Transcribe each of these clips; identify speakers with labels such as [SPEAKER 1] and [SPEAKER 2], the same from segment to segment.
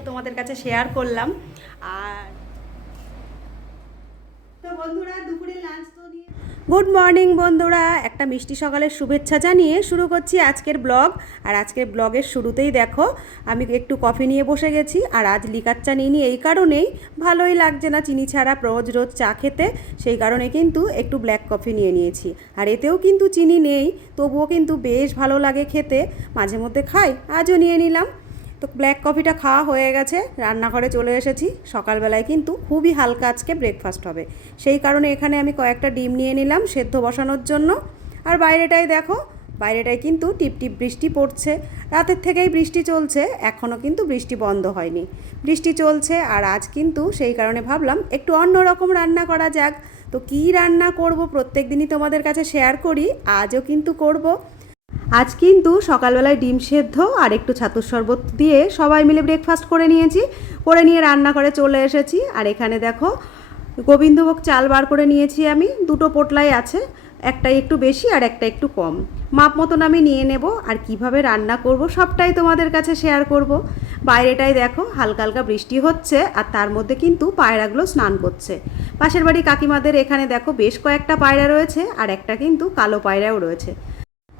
[SPEAKER 1] তো তোমাদের কাছে শেয়ার করলাম। আর তো বন্ধুরা, দুপুরে লাঞ্চ তো গুড মর্নিং বন্ধুরা, একটা মিষ্টি সকালের শুভেচ্ছা জানিয়ে শুরু করছি আজকের ব্লগ আর আজকের ব্লগের শুরুতেই দেখো, আমি একটু কফি নিয়ে বসে গেছি, আর আজ লিকার চা নিয়ে এই কারণেই ভালোই লাগছে না চিনি ছাড়া রোজ রোজ চা খেতে। সেই কারণে কিন্তু একটু ব্ল্যাক কফি নিয়ে নিয়েছি। আর এতেও কিন্তু চিনি নেই, তবুও কিন্তু বেশ ভালো লাগে খেতে। মাঝে মধ্যে খাই, আজও নিয়ে নিলাম। তো ব্ল্যাক কফিটা খাওয়া হয়ে গেছে, রান্নাঘরে চলে এসেছি। সকালবেলায় কিন্তু খুবই হালকা আজকে ব্রেকফাস্ট হবে। সেই কারণে এখানে আমি কয়েকটা ডিম নিয়ে নিলাম সেদ্ধ বসানোর জন্য। আর বাইরেটাই দেখো, বাইরেটায় কিন্তু টিপ টিপ বৃষ্টি পড়ছে। রাতের থেকেই বৃষ্টি চলছে এখনও কিন্তু বৃষ্টি বন্ধ হয়নি। বৃষ্টি চলছে আর আজ কিন্তু সেই কারণে ভাবলাম একটু অন্য রকম রান্না করা যাক। তো কী রান্না করব প্রত্যেক দিনই তোমাদের কাছে শেয়ার করি, আজও কিন্তু করব। আজ কিন্তু সকালবেলায় ডিম সেদ্ধ আর একটু ছাতুর শরবত দিয়ে সবাই মিলে ব্রেকফাস্ট করে নিয়েছি। করে নিয়ে রান্না করে চলে এসেছি। আর এখানে দেখো, গোবিন্দভোগ চাল বার করে নিয়েছি আমি। দুটো পোটলাই আছে, একটাই একটু বেশি আর একটা একটু কম। মাপ মতন আমি নিয়ে নেব আর কীভাবে রান্না করব সবটাই তোমাদের কাছে শেয়ার করব। বাইরেটাই দেখো, হালকা হালকা বৃষ্টি হচ্ছে আর তার মধ্যে কিন্তু পায়রাগুলো স্নান করছে। পাশের বাড়ি কাকিমাদের এখানে দেখো, বেশ কয়েকটা পায়রা রয়েছে আর একটা কিন্তু কালো পায়রাও রয়েছে।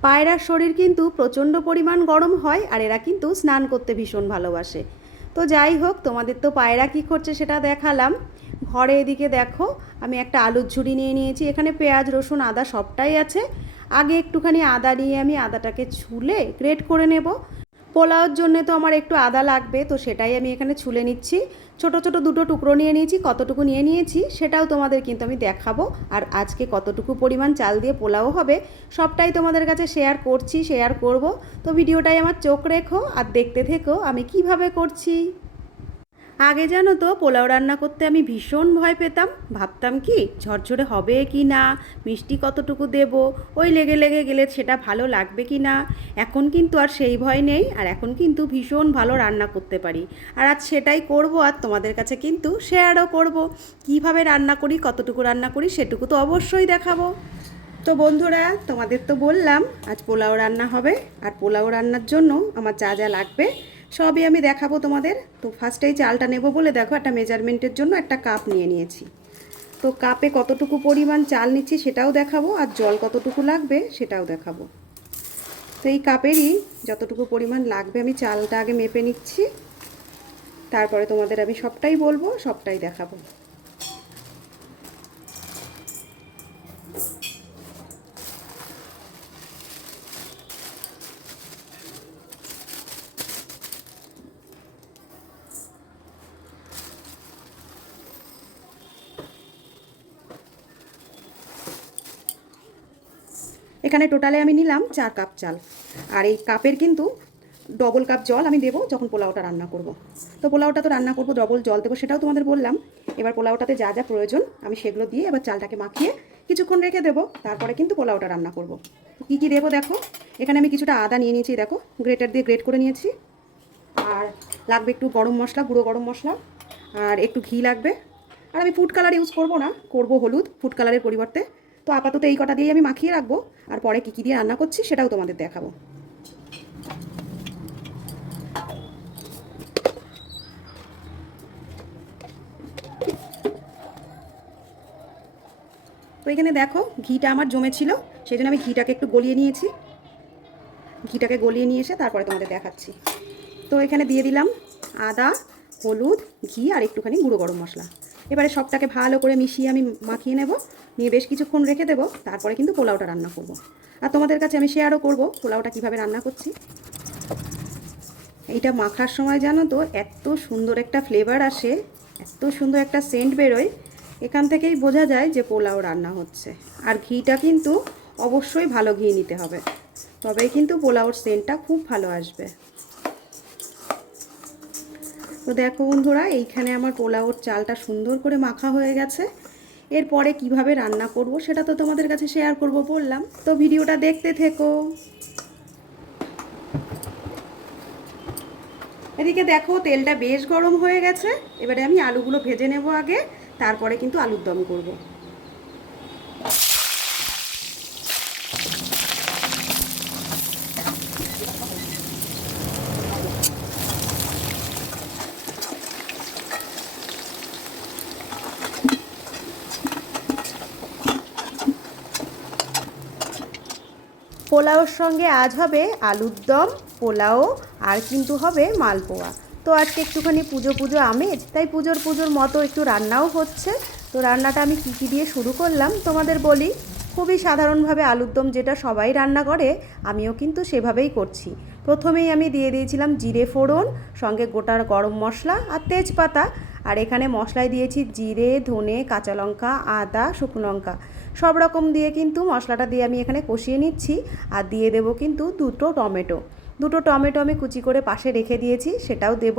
[SPEAKER 1] পায়রার শরীর কিন্তু প্রচণ্ড পরিমাণ গরম হয় আর এরা কিন্তু স্নান করতে ভীষণ ভালোবাসে। তো যাই হোক, তোমাদের তো পায়রা কী করছে সেটা দেখালাম। ঘরে এদিকে দেখো, আমি একটা আলুর ঝুড়ি নিয়ে নিয়েছি, এখানে পেঁয়াজ, রসুন, আদা সবটাই আছে। আগে একটুখানি আদা নিয়ে আমি আদাটাকে ছুলে গ্রেট করে নেব। পোলাওর জন্য তো আমার একটু আদা লাগবে, তো সেটাই আমি এখানে ছুলে নিচ্ছি। ছোট ছোট দুটো টুকরো নিয়ে নিয়েছি, কতটুকু নিয়ে নিয়েছি সেটাও তোমাদের কিন্তু আমি দেখাবো। আর আজকে কতটুকু পরিমাণ চাল দিয়ে পোলাও হবে সবটাই তোমাদের কাছে শেয়ার করছি শেয়ার করব। তো ভিডিওটাই আমার চোখ রেখো আর দেখতে থেকো আমি কীভাবে করছি। আগে জানো তো, পোলাও রান্না করতে আমি ভীষণ ভয় পেতাম। ভাবতাম কি, ঝরঝরে হবে কি না, মিষ্টি কতটুকু দেব, ওই লেগে লেগে গেলে সেটা ভালো লাগবে কি না। এখন কিন্তু আর সেই ভয় নেই, আর এখন কিন্তু ভীষণ ভালো রান্না করতে পারি। আর আজ সেটাই করব, আর তোমাদের কাছে কিন্তু শেয়ারও করব। কীভাবে রান্না করি, কতটুকু রান্না করি, সেটুকু তো অবশ্যই দেখাবো। তো বন্ধুরা, তোমাদের তো বললাম, আজ পোলাও রান্না হবে, আর পোলাও রান্নার জন্য আমার যা যা লাগবে সবই আমি দেখাবো তোমাদের। তো ফার্স্টেই চালটা নেব বলে দেখো, একটা মেজারমেন্টের জন্য একটা কাপ নিয়ে নিয়েছি। তো কাপে কতটুকু পরিমাণ চাল নিচ্ছি সেটাও দেখাবো, আর জল কতটুকু লাগবে সেটাও দেখাবো। তো এই কাপেরই যতটুকু পরিমাণ লাগবে আমি চালটা আগে মেপে নিচ্ছি। তারপরে তোমাদের আমি সবটাই বলব, সবটাই দেখাবো। এখানে টোটালে আমি নিলাম চার কাপ চাল। আর এই কাপের কিন্তু ডবল কাপ জল আমি দেবো যখন পোলাওটা রান্না করব। তো পোলাওটা তো রান্না করব ডবল জল দেবো সেটাও তোমাদের বললাম। এবার পোলাওটাতে যা যা প্রয়োজন আমি সেগুলো দিয়ে এবার চালটাকে মাখিয়ে কিছুক্ষণ রেখে দেবো, তারপরে কিন্তু পোলাওটা রান্না করব। কী কী দেবো দেখো? এখানে আমি কিছুটা আদা নিয়ে নিয়েছি, দেখো। গ্রেটার দিয়ে গ্রেট করে নিয়েছি। আর লাগবে একটু গরম মশলা, গুঁড়ো গরম মশলা। আর একটু ঘি লাগবে। আর আমি ফুড কালার ইউজ করব না, করব হলুদ ফুড কালারের পরিবর্তে। তো আপাতত এই কটা দিয়েই আমি মাখিয়ে রাখব। আর পরে কী কী দিয়ে রান্না করছি সেটাও তোমাদের দেখাবো। তো এখানে দেখো, ঘিটা আমার জমেছিল সেই জন্য আমি ঘিটাকে একটু গলিয়ে নিয়েছি। ঘিটাকে গলিয়ে নিয়ে এসে তারপরে তোমাদের দেখাচ্ছি। তো এখানে দিয়ে দিলাম আদা, হলুদ, ঘি আর একটুখানি গুঁড়ো গরম মশলা। এবারে সবটাকে ভালো করে মিশিয়ে আমি মাখিয়ে নেব, নিয়ে বেশ কিছুক্ষণ রেখে দেবো, তারপরে কিন্তু পোলাওটা রান্না করব। আর তোমাদের কাছে আমি শেয়ারও করব পোলাওটা কীভাবে রান্না করছি। এইটা মাখার সময় জানো তো, এত সুন্দর একটা ফ্লেভার আসে, এত সুন্দর একটা সেন্ট বেরোয়, এখান থেকেই বোঝা যায় যে পোলাও রান্না হচ্ছে। আর ঘিটা কিন্তু অবশ্যই ভালো ঘি নিতে হবে, তবেই কিন্তু পোলাওর সেন্টটা খুব ভালো আসবে। তো দেখো বন্ধুরা, এইখানে আমার পোলাওর চালটা সুন্দর করে মাখা হয়ে গেছে। এরপরে কীভাবে রান্না করব সেটা তো তোমাদের কাছে শেয়ার করব বললাম। তো ভিডিওটা দেখতে থেকো। এদিকে দেখো, তেলটা বেশ গরম হয়ে গেছে। এবারে আমি আলুগুলো ভেজে নেব আগে, তারপরে কিন্তু আলুর দম করব। পোলাওর সঙ্গে আজ হবে আলুর দম, পোলাও, আর কিন্তু হবে মালপোয়া। তো আজকে একটুখানি পুজো পুজো আমেজ, তাই পুজোর পুজোর মতো একটু রান্নাও হচ্ছে। তো রান্নাটা আমি কী কী দিয়ে শুরু করলাম তোমাদের বলি। খুবই সাধারণভাবে আলুর দম যেটা সবাই রান্না করে, আমিও কিন্তু সেভাবেই করছি। প্রথমেই আমি দিয়ে দিয়েছিলাম জিরে ফোড়ন, সঙ্গে গোটার গরম মশলা আর তেজপাতা। আর এখানে মশলায় দিয়েছি জিরে, ধনে, কাঁচা লঙ্কা, আদা, শুকনো লঙ্কা। সব রকম দিয়ে কিন্তু মশলাটা দিয়ে আমি এখানে কষিয়ে নিচ্ছি আর দিয়ে দেবো কিন্তু দুটো টমেটো। দুটো টমেটো আমি কুচি করে পাশে রেখে দিয়েছি, সেটাও দেব।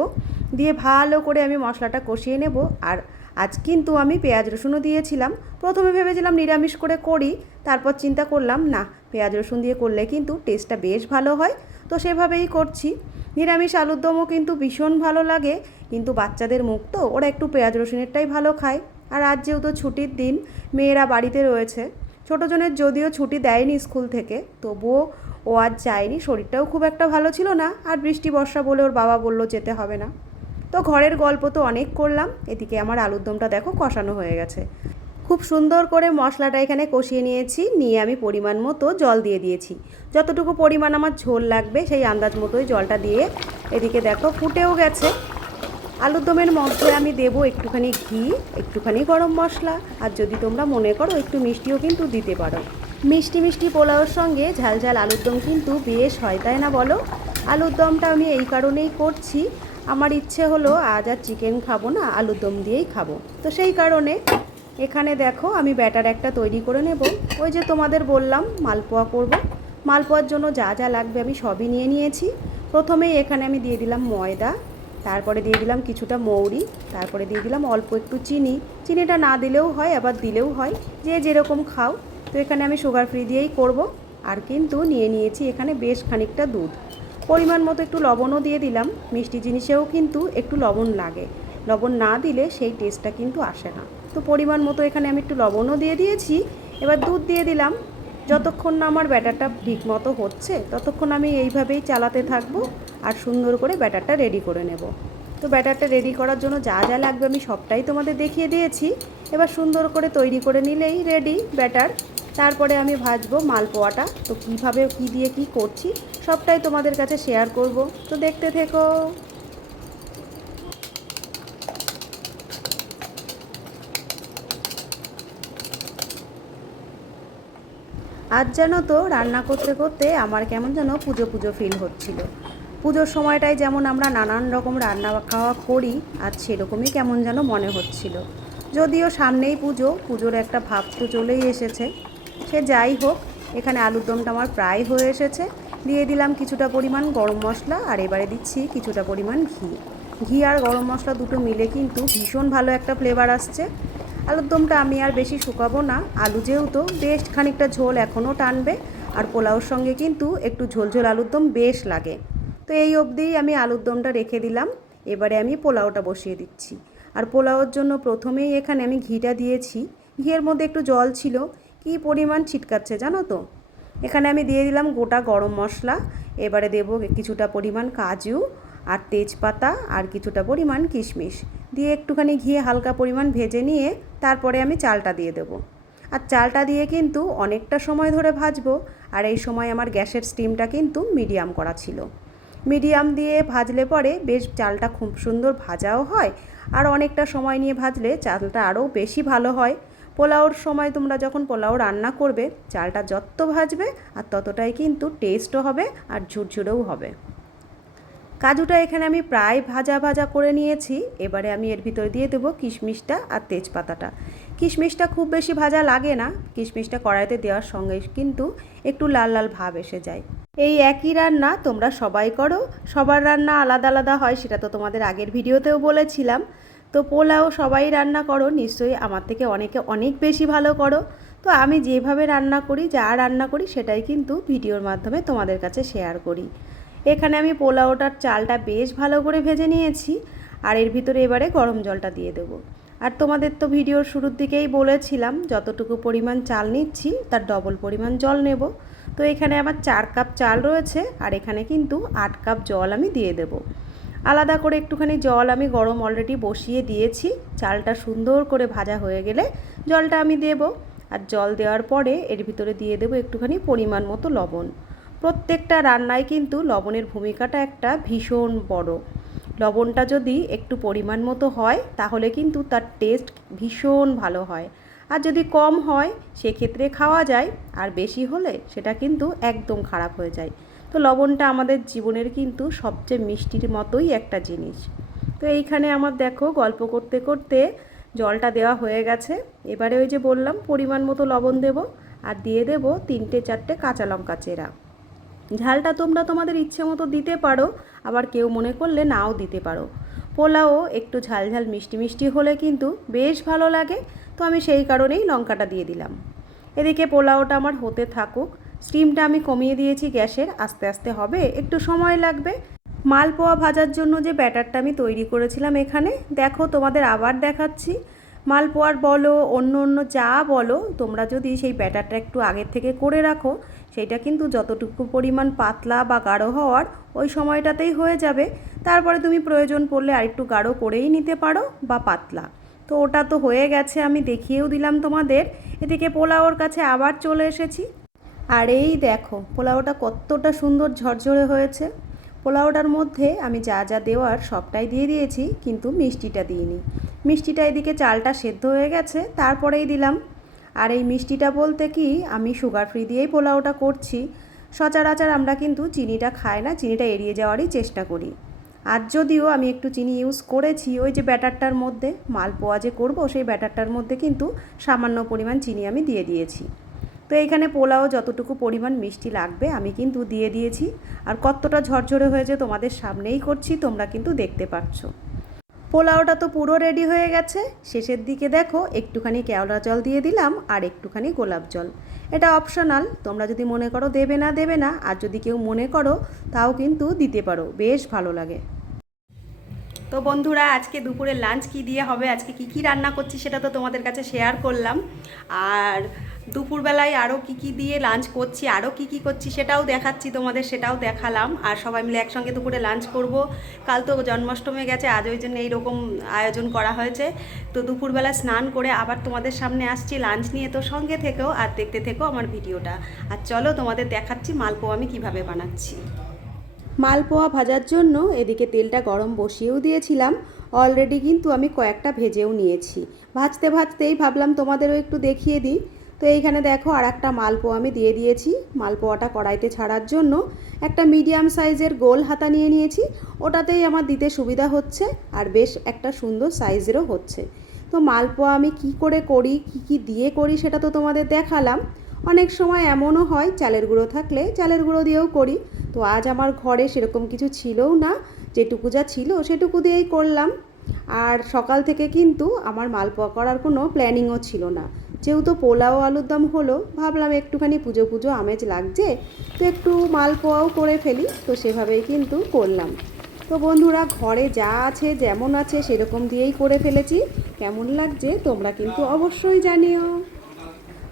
[SPEAKER 1] দিয়ে ভালো করে আমি মশলাটা কষিয়ে নেব আর আজ কিন্তু আমি পেঁয়াজ রসুনও দিয়েছিলাম। প্রথমে ভেবেছিলাম নিরামিষ করে করি, তারপর চিন্তা করলাম, না, পেঁয়াজ রসুন দিয়ে করলে কিন্তু টেস্টটা বেশ ভালো হয়। তো সেভাবেই করছি। নিরামিষ আলুর দমও কিন্তু ভীষণ ভালো লাগে, কিন্তু বাচ্চাদের মুখ তো, ওরা একটু পেঁয়াজ রসুনেরটাই ভালো খায়। আর আজ যেহেতু ছুটির দিন, মেয়েরা বাড়িতে রয়েছে। ছোটো জনের যদিও ছুটি দেয়নি স্কুল থেকে, তবুও ও আজ যায়নি। শরীরটাও খুব একটা ভালো ছিল না, আর বৃষ্টি, বর্ষা বলে ওর বাবা বলল যেতে হবে না। তো ঘরের গল্প তো অনেক করলাম, এদিকে আমার আলুর দমটা দেখো কষানো হয়ে গেছে। খুব সুন্দর করে মশলাটা এখানে কষিয়ে নিয়েছি, নিয়ে আমি পরিমাণ মতো জল দিয়ে দিয়েছি। যতটুকু পরিমাণ আমার ঝোল লাগবে, সেই আন্দাজ মতোই জলটা দিয়ে এদিকে দেখো ফুটেও গেছে। আলুর দমের মধ্যে আমি দেবো একটুখানি ঘি, একটুখানি গরম মশলা, আর যদি তোমরা মনে করো একটু মিষ্টিও কিন্তু দিতে পারো। মিষ্টি মিষ্টি পোলাওর সঙ্গে ঝাল ঝাল আলুর দম কিন্তু বেশ হয়, তাই না বলো? আলুর দমটা আমি এই কারণেই করছি। আমার ইচ্ছে হলো আজ আর চিকেন খাব না, আলুর দম দিয়েই খাব। তো সেই কারণে এখানে দেখো আমি ব্যাটার একটা তৈরি করে নেব। ওই যে তোমাদের বললাম, মালপোয়া করব। মালপোয়ার জন্য যা যা লাগবে আমি সবই নিয়ে নিয়েছি। প্রথমেই এখানে আমি দিয়ে দিলাম ময়দা তারপরে দিয়ে দিলাম কিছুটা মৌরি, তারপরে দিয়ে দিলাম অল্প একটু চিনি। চিনিটা না দিলেও হয়, আবার দিলেও হয়। যে যেরকম খাও। তো এখানে আমি সুগার ফ্রি দিয়েই করব। আর কিন্তু নিয়ে নিয়েছি এখানে বেশ খানিকটা দুধ। পরিমাণ মতো একটু লবণও দিয়ে দিলাম। মিষ্টি জিনিসেও কিন্তু একটু লবণ লাগে। লবণ না দিলে সেই টেস্টটা কিন্তু আসে না। তো পরিমাণ মতো এখানে আমি একটু লবণও দিয়ে দিয়েছি। এবার দুধ দিয়ে দিলাম। যতক্ষণ না আমার ব্যাটারটা ঠিক মতো হচ্ছে, ততক্ষণ আমি এইভাবেই চালাতে থাকব। আর সুন্দর করে ব্যাটারটা রেডি করে নেব। তো ব্যাটারটা রেডি করার জন্য যা যা লাগবে আমি সবটাই তোমাদের দেখিয়ে দিয়েছি। এবার সুন্দর করে তৈরি করে নিলেই রেডি ব্যাটার। তারপরে আমি ভাজবো মালপোয়াটা। তো কীভাবে, কী দিয়ে, কি করছি, সবটাই তোমাদের কাছে শেয়ার করব। তো দেখতে থেকো। আজ যেন তো রান্না করতে করতে আমার কেমন যেন পুজো পুজো ফিল হচ্ছিল। পুজোর সময়টায় যেমন আমরা নানান রকম রান্না খাওয়া করি, আর সেরকমই কেমন যেন মনে হচ্ছিল। যদিও সামনেই পুজো, পুজোর একটা ভাব তো চলেই এসেছে। সে যাই হোক, এখানে আলুর দমটা আমার প্রায় হয়ে এসেছে। দিয়ে দিলাম কিছুটা পরিমাণ গরম মশলা, আর এবারে দিচ্ছি কিছুটা পরিমাণ ঘি। ঘি আর গরম মশলা দুটো মিলে কিন্তু ভীষণ ভালো একটা ফ্লেভার আসছে। আলুর দমটা আমি আর বেশি শুকাবো না। আলু যেহেতু, বেশ খানিকটা ঝোল এখনও টানবে। আর পোলাওর সঙ্গে কিন্তু একটু ঝোল ঝোল আলুর দম বেশ লাগে। তো এই অবধিই আমি আলুর দমটা রেখে দিলাম। এবারে আমি পোলাওটা বসিয়ে দিচ্ছি। আর পোলাওর জন্য প্রথমেই এখানে আমি ঘিটা দিয়েছি। ঘিয়ের মধ্যে একটু জল ছিল। কি পরিমাণ ছিটকাচ্ছে জানো তো? এখানে আমি দিয়ে দিলাম গোটা গরম মশলা। এবারে দেব কিছুটা পরিমাণ কাজু আর তেজপাতা আর কিছুটা পরিমাণ কিশমিশ। দিয়ে একটুখানি ঘিয়ে হালকা পরিমাণ ভেজে নিয়ে তারপরে আমি চালটা দিয়ে দেবো। আর চালটা দিয়ে কিন্তু অনেকটা সময় ধরে ভাজবো। আর এই সময় আমার গ্যাসের স্টিমটা কিন্তু মিডিয়াম করা ছিল। মিডিয়াম দিয়ে ভাজলে পরে বেশ চালটা খুব সুন্দর ভাজাও হয়। আর অনেকটা সময় নিয়ে ভাজলে চালটা আরও বেশি ভালো হয়। পোলাওর সময় তোমরা যখন পোলাও রান্না করবে, চালটা যত ভাজবে আর ততটাই কিন্তু টেস্টও হবে আর ঝুরঝুরেও হবে। কাজুটা এখানে আমি প্রায় ভাজা ভাজা করে নিয়েছি। এবারে আমি এর ভিতরে দিয়ে দেবো কিশমিশটা আর তেজপাতাটা। কিশমিশটা খুব বেশি ভাজা লাগে না। কিশমিশটা কড়াইতে দেওয়ার সঙ্গে কিন্তু একটু লাল লাল ভাব এসে যায়। এই একই রান্না তোমরা সবাই করো। সবার রান্না আলাদা আলাদা হয়, সেটা তো তোমাদের আগের ভিডিওতেও বলেছিলাম। তো পোলাও সবাই রান্না করো, নিশ্চয়ই আমার থেকে অনেকে অনেক বেশি ভালো করো। তো আমি যেভাবে রান্না করি, যা রান্না করি, সেটাই কিন্তু ভিডিওর মাধ্যমে তোমাদের কাছে শেয়ার করি। এখানে আমি পোলাওটার চালটা বেশ ভালো করে ভেজে নিয়েছি, আর এর ভিতরে এবারে গরম জলটা দিয়ে দেবো। আর তোমাদের তো ভিডিওর শুরুর দিকেই বলেছিলাম, যতটুকু পরিমাণ চাল নিচ্ছি, তার ডবল পরিমাণ জল নেব। তো এখানে আমার চার কাপ চাল রয়েছে আর এখানে কিন্তু আট কাপ জল আমি দিয়ে দেবো। আলাদা করে একটুখানি জল আমি গরম অলরেডি বসিয়ে দিয়েছি। চালটা সুন্দর করে ভাজা হয়ে গেলে জলটা আমি দেব। আর জল দেওয়ার পরে এর ভিতরে দিয়ে দেবো একটুখানি পরিমাণ মতো লবণ। প্রত্যেকটা রান্নায় কিন্তু লবণের ভূমিকাটা একটা ভীষণ বড়। লবণটা যদি একটু পরিমাণ মতো হয়, তাহলে কিন্তু তার টেস্ট ভীষণ ভালো হয়। আর যদি কম হয়, সেক্ষেত্রে খাওয়া যায়। আর বেশি হলে সেটা কিন্তু একদম খারাপ হয়ে যায়। তো লবণটা আমাদের জীবনের কিন্তু সবচেয়ে মিষ্টির মতোই একটা জিনিস। তো এইখানে আমার দেখো, গল্প করতে করতে জলটা দেওয়া হয়ে গেছে। এবারে ওই যে বললাম, পরিমাণ মতো লবণ দেব আর দিয়ে দেব তিনটে চারটে কাঁচা লঙ্কা চেরা। ঝালটা তোমরা তোমাদের ইচ্ছে মতো দিতে পারো, আবার কেউ মনে করলে নাও দিতে পারো। পোলাও একটু ঝাল ঝাল মিষ্টি মিষ্টি হলে কিন্তু বেশ ভালো লাগে। তো আমি সেই কারণেই লঙ্কাটা দিয়ে দিলাম। এদিকে পোলাওটা আমার হতে থাকুক। স্টিমটা আমি কমিয়ে দিয়েছি গ্যাসের, আস্তে আস্তে হবে। একটু সময় লাগবে। মালপোয়া ভাজার জন্য যে ব্যাটারটা আমি তৈরি করেছিলাম এখানে, দেখো তোমাদের আবার দেখাচ্ছি। মালপোয়ার বলো, অন্য অন্য যা বলো, তোমরা যদি সেই ব্যাটারটা একটু আগের থেকে করে রাখো সেইটা কিন্তু যতটুকু পরিমাণ পাতলা বা গাঢ় হওয়ার, ওই সময়টাতেই হয়ে যাবে। তারপরে তুমি প্রয়োজন পড়লে আরেকটু গাঢ় করেই নিতে পারো বা পাতলা। তো ওটা তো হয়ে গেছে, আমি দেখিয়েও দিলাম তোমাদের। এদিকে পোলাওর কাছে আবার চলে এসেছি। আর এই দেখো, পোলাওটা কতটা সুন্দর ঝরঝরে হয়েছে। পোলাওটার মধ্যে আমি যা যা দেওয়ার সবটাই দিয়ে দিয়েছি, কিন্তু মিষ্টিটা দিইনি। মিষ্টিটা এদিকে চালটা সেদ্ধ হয়ে গেছে, তারপরেই দিলাম। আর এই মিষ্টিটা বলতে কি, আমি সুগার ফ্রি দিয়েই পোলাওটা করছি। সচরাচর আমরা কিন্তু চিনিটা খাই না, চিনিটা এড়িয়ে যাওয়ারই চেষ্টা করি। আর যদিও আমি একটু চিনি ইউজ করেছি, ওই যে ব্যাটারটার মধ্যে, মালপোয়া যে করব, সেই ব্যাটারটার মধ্যে কিন্তু সামান্য পরিমাণ চিনি আমি দিয়ে দিয়েছি। তো এইখানে পোলাও যতটুকু পরিমাণ মিষ্টি লাগবে, আমি কিন্তু দিয়ে দিয়েছি। আর কতটা ঝরঝরে হয়েছে তোমাদের সামনেই করছি, তোমরা কিন্তু দেখতে পাচ্ছ পোলাওটা তো পুরো রেডি হয়ে গেছে। শেষের দিকে দেখো, একটুখানি কেওড়া জল দিয়ে দিলাম আর একটুখানি গোলাপ জল। এটা অপশনাল তোমরা যদি মনে করো দেবে না দেবে না, আর যদি কেউ মনে করো, তাও কিন্তু দিতে পারো, বেশ ভালো লাগে। তো বন্ধুরা, আজকে দুপুরে লাঞ্চ কি দিয়ে হবে, আজকে কি কি রান্না করছি সেটা তো তোমাদের কাছে শেয়ার করলাম। আর দুপুরবেলায় আরও কি কি দিয়ে লাঞ্চ করছি আরও কি কি করছি সেটাও দেখাচ্ছি তোমাদের, সেটাও দেখালাম। আর সবাই মিলে একসঙ্গে দুপুরে লাঞ্চ করব। কাল তো জন্মাষ্টমী গেছে, আজ ওই জন্য এইরকম আয়োজন করা হয়েছে। তো দুপুরবেলা স্নান করে আবার তোমাদের সামনে আসছি লাঞ্চ নিয়ে। তো সঙ্গে থেকেও আর দেখতে থেকেও আমার ভিডিওটা। আর চলো তোমাদের দেখাচ্ছি মালপোয়া আমি কীভাবে বানাচ্ছি। মালপোয়া ভাজার জন্য এদিকে তেলটা গরম বসিয়েও দিয়েছিলাম। অলরেডি কিন্তু আমি কয়েকটা ভেজেও নিয়েছি। ভাজতে ভাজতেই ভাবলাম তোমাদেরও একটু দেখিয়ে দিই। তো এইখানে দেখো আর একটা মালপোয়া আমি দিয়ে দিয়েছি। মালপোয়াটা কড়াইতে ছাড়ার জন্য একটা মিডিয়াম সাইজের গোল হাতা নিয়ে নিয়েছি। ওটাতেই আমার দিতে সুবিধা হচ্ছে আর বেশ একটা সুন্দর সাইজেরও হচ্ছে। তো মালপোয়া আমি কি করে করি, কি কি দিয়ে করি সেটা তো তোমাদের দেখালাম। অনেক সময় এমনও হয় চালের গুঁড়ো থাকলে চালের গুঁড়ো দিয়েও করি। তো আজ আমার ঘরে সেরকম কিছু ছিলও না, যেটুকু যা ছিল সেটুকু দিয়েই করলাম। আর সকাল থেকে কিন্তু আমার মালপোয়া করার কোনো প্ল্যানিংও ছিল না। যেহেতু পোলাও আলুর দম হলো, ভাবলাম একটুখানি পুজো পুজো আমেজ লাগছে, তো একটু মালপোয়াও করে ফেলি, তো সেভাবেই কিন্তু করলাম। তো বন্ধুরা, ঘরে যা আছে, যেমন আছে, সেরকম দিয়েই করে ফেলেছি। কেমন লাগছে তোমরা কিন্তু অবশ্যই জানিও।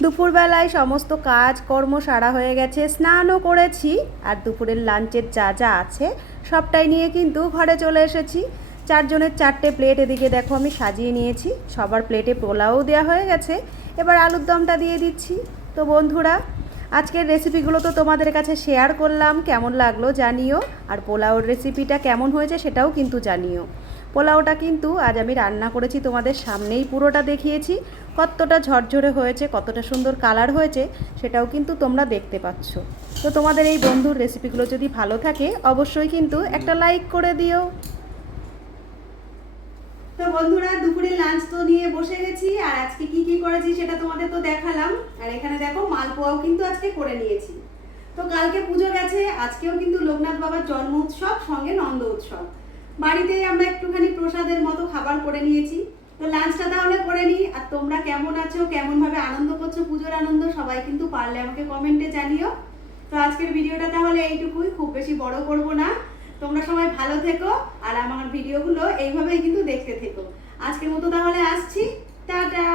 [SPEAKER 1] দুপুরবেলায় সমস্ত কাজ কর্ম সারা হয়ে গেছে, স্নানও করেছি, আর দুপুরের লাঞ্চের যা যা আছে, সবটাই নিয়ে কিন্তু ঘরে চলে এসেছি। চারজনের চারটে প্লেট এদিকে দেখো আমি সাজিয়ে নিয়েছি, সবার প্লেটে পোলাও দেওয়া হয়ে গেছে। এবার আলুর দমটা দিয়ে দিচ্ছি। তো বন্ধুরা, আজকের রেসিপিগুলো তো তোমাদের কাছে শেয়ার করলাম, কেমন লাগল জানিও। আর পোলাওর রেসিপিটা কেমন হয়েছে সেটাও কিন্তু জানিও। পোলাওটা কিন্তু আজ আমি রান্না করেছি, তোমাদের সামনেই পুরোটা দেখিয়েছি। কতটা ঝরঝরে হয়েছে, কতটা সুন্দর কালার হয়েছে, সেটাও কিন্তু তোমরা দেখতে পাচ্ছ। তো তোমাদের এই বন্ধুর রেসিপিগুলো যদি ভালো থাকে, অবশ্যই কিন্তু একটা লাইক করে দিও। তো বন্ধুরা, দুপুরে লাঞ্চ তো নিয়ে বসে গেছি, আর আজকে কি কি করেছি সেটা তোমাদের তো দেখালাম। আর এখানে দেখো, মালপোয়াও কিন্তু আজকে করে নিয়েছি। তো কালকে পুজো গেছে, আজকেও কিন্তু লোকনাথ বাবার জন্ম উৎসব, সঙ্গে নন্দ উৎসব। বাড়িতেই আমরা একটুখানি প্রসাদের মতো খাবার করে নিয়েছি। তো লাঞ্চটা তাহলে করে নিই, আর তোমরা কেমন আছো কেমন ভাবে আনন্দ করছ, পুজোর আনন্দ, সবাই কিন্তু পারলে আমাকে কমেন্টে জানিও। তো আজকের ভিডিওটা তাহলে এইটুকুই, খুব বেশি বড় করব না। তোমরা সবাই ভালো থেকো, আর আমার ভিডিওগুলো এইভাবেই কিন্তু দেখতে থেকো। আজকের মতো তাহলে আসছি। টাটা!